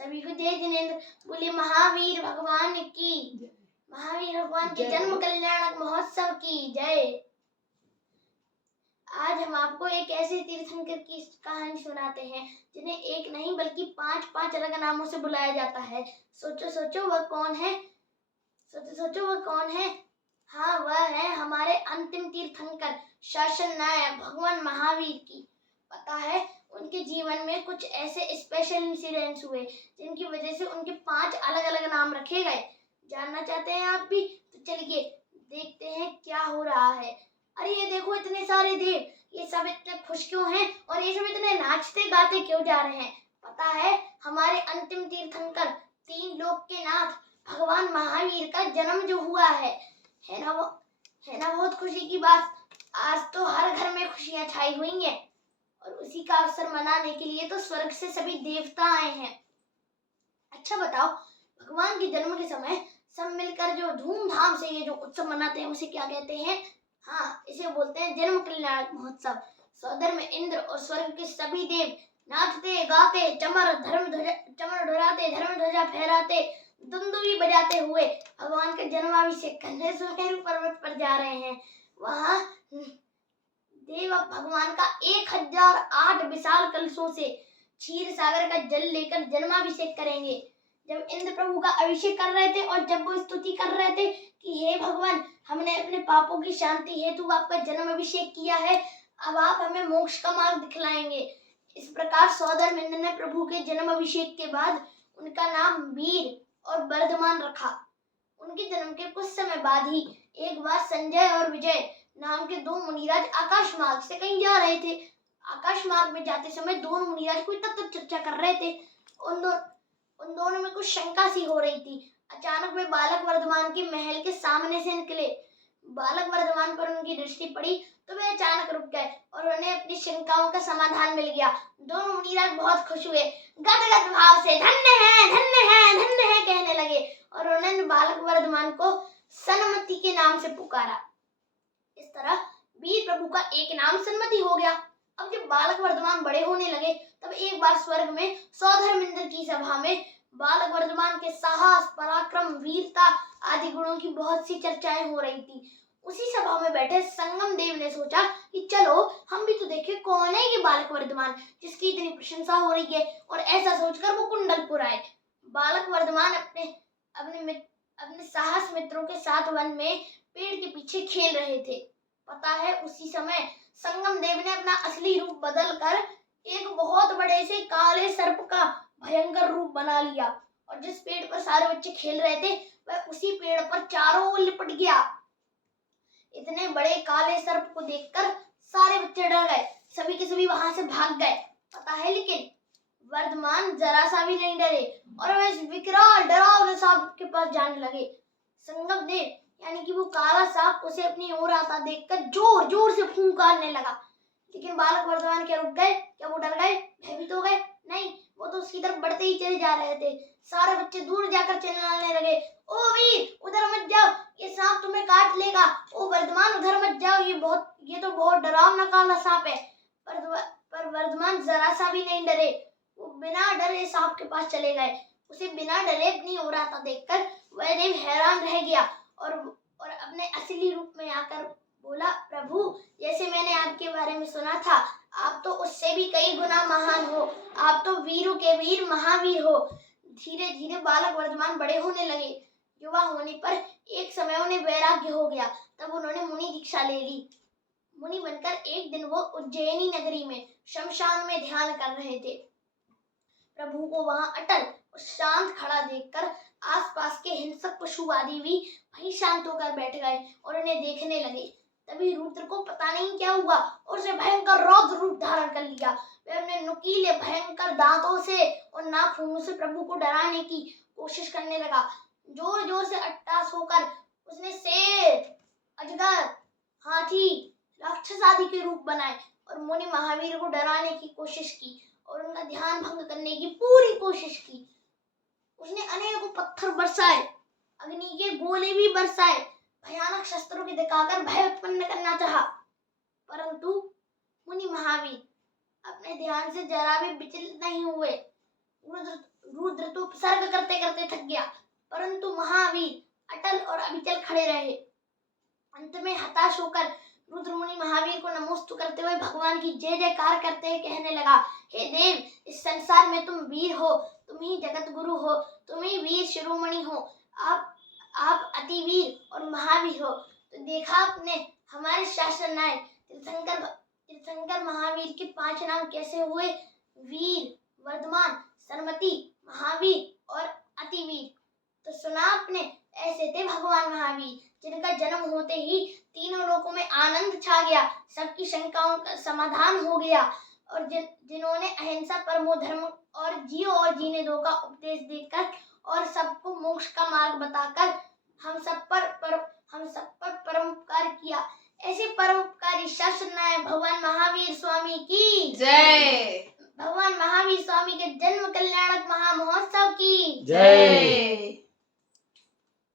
सभी को जय जिनेंद्र। बोले महावीर भगवान की, महावीर भगवान के जन्म कल्याणक महोत्सव की जय। आज हम आपको एक ऐसे तीर्थंकर की कहानी सुनाते हैं जिन्हें एक नहीं बल्कि 5 अलग नामों से बुलाया जाता है। सोचो सोचो वह कौन है? सोचो वह कौन है? हाँ, वह है हमारे अंतिम तीर्थंकर, शासन नायक भगवान महावीर की। पता है, उनके जीवन में कुछ ऐसे स्पेशल इंसिडेंट्स हुए जिनकी वजह से उनके 5 अलग अलग नाम रखे गए। जानना चाहते हैं आप भी? तो चलिए देखते हैं क्या हो रहा है। अरे ये देखो, इतने सारे देव, ये सब इतने खुश क्यों हैं और ये सब इतने नाचते गाते क्यों जा रहे हैं? पता है, हमारे अंतिम तीर्थंकर, 3 लोक के नाथ भगवान महावीर का जन्म जो हुआ है ना बहुत खुशी की बात। आज तो हर घर में खुशियां छाई हुई हैं और उसी का अवसर मनाने के लिए तो स्वर्ग से सभी देवता आए हैं। अच्छा बताओ, भगवान के जन्म के समय सब मिलकर जो धूमधाम से ये जो उत्सव मनाते हैं उसे क्या कहते हैं? हाँ, इसे बोलते हैं जन्म कल्याणक महोत्सव। सौदर में इंद्र और स्वर्ग के सभी देव नाचते गाते चमर ढुराते, धर्म ध्वजा फहराते, दुंदुभी बजाते हुए भगवान का जन्माभिषेक करने सुमेरु पर्वत पर जा रहे हैं। वहां देव भगवान का 1008 विशाल कलशों से क्षीर सागर का जल लेकर जन्माभिषेक करेंगे। जब इंद्र प्रभु का अभिषेक कर रहे थे और जब वो स्तुति कर रहे थे कि हे भगवान, हमने अपने पापों की शांति हेतु आपका जन्म अभिषेक किया है, अब आप हमें मोक्ष का मार्ग दिखलाएंगे। इस प्रकार सौदर में इंद्र ने प्रभु के जन्म अभिषेक के बाद उनका नाम वीर और वर्धमान रखा। उनके जन्म के कुछ समय बाद ही एक बार संजय और विजय नाम के 2 मुनिराज आकाश मार्ग से कहीं जा रहे थे। आकाश मार्ग में जाते समय दोनों मुनिराज कोई तत्व चर्चा कर रहे थे। उन दोनों में कुछ शंका सी हो रही थी। अचानक वे बालक वर्धमान के महल के सामने से निकले। बालक वर्धमान पर उनकी दृष्टि पड़ी तो वे अचानक रुक गए और उन्हें अपनी शंकाओं का समाधान मिल गया। दोनों मुनिराज बहुत खुश हुए, गदगद भाव से धन्य है, धन्य है, धन्य है कहने लगे और उन्होंने बालक वर्धमान को सन्मति के नाम से पुकारा। इस तरह वीर प्रभु का एक नाम सन्मति हो गया। अब जब बालक वर्धमान बड़े होने लगे तब एक बार स्वर्ग में सौधर्मेंद्र की सभा में बालक वर्धमान के साहस, पराक्रम, वीरता आदि गुणों की बहुत सी चर्चाएं हो रही थी। उसी सभा में बैठे संगम देव ने सोचा कि चलो हम भी तो देखें कौन है ये बालक वर्धमान जिसकी इतनी प्रशंसा हो रही है, और ऐसा सोचकर वो कुंडलपुर आए। बालक वर्धमान अपने साहस मित्रों के साथ वन में पेड़ के पीछे खेल रहे थे। पता है, उसी समय संगम देव ने अपना असली रूप बदलकर एक बहुत बड़े से काले सर्प का भयंकर रूप बना लिया और जिस पेड़ पर सारे बच्चे खेल रहे थे वह उसी पेड़ पर चारों ओर लिपट गया। इतने बड़े काले सर्प को देखकर सारे बच्चे डर गए, सभी के सभी वहां से भाग गए। पता है, लेकिन वर्धमान जरा सा भी नहीं डरे और वह इस विकराल डरावने सांप के पास जाने लगे। संगम देव यानी कि वो काला सांप उसे अपनी ओर आता देखकर जोर जोर से फूंकारने लगा। लेकिन बालक वर्धमान क्या रुक गए? क्या वो डर गए, भयभीत हो गए? नहीं, वो तो उसकी तरफ बढ़ते ही चले जा रहे थे। सारे बच्चे दूर जाकर चिल्लाने लगे, ओ वीर उधर मत जाओ, ये सांप तुम्हें काट लेगा। ओ वर्धमान उधर मत जाओ, ये तो बहुत डरावना काला सांप है। पर वर्धमान जरा सा भी नहीं डरे। वो बिना डरे सांप के पास चले गए। उसे बिना डरे अपनी ओर आता देखकर वह देव हैरान रह गया और अपने असली रूप में आकर बोला, प्रभु, जैसे मैंने आपके बारे में सुना था, आप तो उससे भी कई गुना महान हो। आप तो वीरों के वीर महावीर हो। धीरे धीरे बालक वर्धमान बड़े होने लगे। युवा होने पर एक समय उन्हें वैराग्य हो गया। तब उन्होंने मुनि दीक्षा ले ली। मुनि बनकर एक दिन वो उज्जैनी नगरी में शमशान में ध्यान कर रहे थे। प्रभु को वहां अटल और शांत खड़ा देखकर आसपास के हिंसक पशु आदि भी वहीं शांत होकर बैठ गए और उन्हें देखने लगे। तभी रुद्र को पता नहीं क्या हुआ और उसे भयंकर रौद्र रूप धारण कर लिया। वह अपने नुकीले भयंकर दांतों से और नाखूनों से प्रभु को डराने की कोशिश करने लगा। जोर जोर से अट्टहास होकर उसने शेर, अजगर, हाथी, राक्षस आदि के रूप बनाए और मुनि महावीर को डराने की कोशिश की और उनका ध्यान भंग करने की पूरी कोशिश की। उसने अनेकों पत्थर बरसाए, अग्नि के गोले भी बरसाए, भयानक शस्त्रों के दिखाकर भय उत्पन्न करना चाहा, परंतु मुनि महावीर अपने ध्यान से जरा भी विचलित नहीं हुए। रुद्र तो उपसर्ग करते करते थक गया, परंतु महावीर अटल और अविचल खड़े रहे। अंत में हताश होकर रुद्र मुनि महावीर को नमोस्तु करते हुए भगवान की जय जयकार करते हुए कहने लगा, हे देव, इस संसार में तुम वीर हो, तुम ही जगत गुरु हो, तुम ही वीर शिरोमणि हो, आप अति वीर और महावीर हो। तो देखा आपने हमारे शासन नायक तीर्थंकर महावीर के 5 नाम कैसे हुए, वीर, वर्धमान, सरमति, महावीर और अतिवीर। तो सुना आपने, ऐसे थे भगवान महावीर जिनका जन्म होते ही तीनों लोकों में आनंद छा गया, सबकी शंकाओं का समाधान हो गया, और जिन्होंने अहिंसा परमो धर्म और जियो और जीने दो का उपदेश देकर और सबको मोक्ष का मार्ग बताकर हम सब पर परम उपकार किया। ऐसे परम उपकारी शासन नायक भगवान महावीर स्वामी की जय। भगवान महावीर स्वामी के जन्म कल्याणक महामहोत्सव की जय।